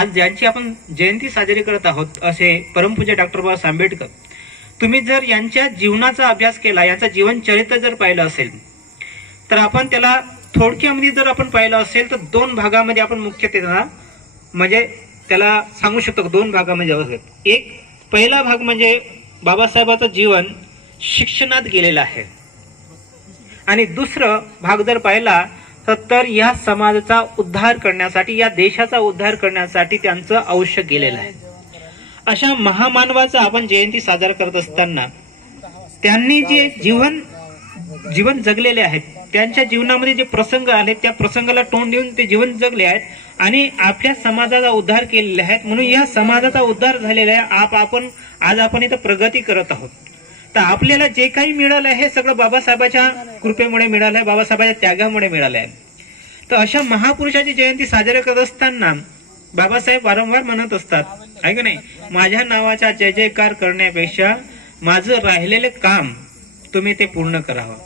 आज ज्यांची आपण जयंती साजरी करत आहोत असे परमपूज्य डॉक्टर बाबासाहेब आंबेडकर, तुम्ही जर यांच्या जीवनाचा अभ्यास केला, यांचं जीवनचरित्र जर पाहिलं असेल तर आपण त्याला थोडक्यामध्ये जर आपण पाहिलं असेल तर दोन भागामध्ये आपण मुख्यतः म्हणजे त्याला सांगू शकतो. दोन भागामध्ये एक पहिला भाग म्हणजे बाबासाहेबांचं जीवन शिक्षणात गेलेलं आहे आणि दुसरं भाग जर पाहिला तर या समाजाचा उद्धार करण्यासाठी, या देशाचा उद्धार करण्यासाठी त्यांचं आयुष्य गेलेलं आहे. अशा महामानवाचा आपण जयंती साजरा करत असताना त्यांनी जे जीवन जगलेले आहेत, त्यांच्या जीवनामध्ये जे प्रसंग आले त्या प्रसंगाला तोंड देऊन ते जीवन जगले आहेत आणि आपल्या समाजाचा उद्धार केलेला आहे. म्हणून या समाजाचा उद्धार झालेला आहे. आज आपण इथं प्रगती करत आहोत. तर आपल्याला जे काही मिळालं आहे हे सगळं बाबासाहेबांच्या कृपेमुळे मिळालं आहे, बाबासाहेबांच्या त्यागामुळे मिळालं आहे. तर अशा महापुरुषाची जयंती साजरी करत असताना बाबासाहेब वारंवार म्हणत असतात, आहे का नाही, माझ्या नावाचा जय जयकार करण्यापेक्षा माझं राहिलेलं काम तुम्ही ते पूर्ण करावं.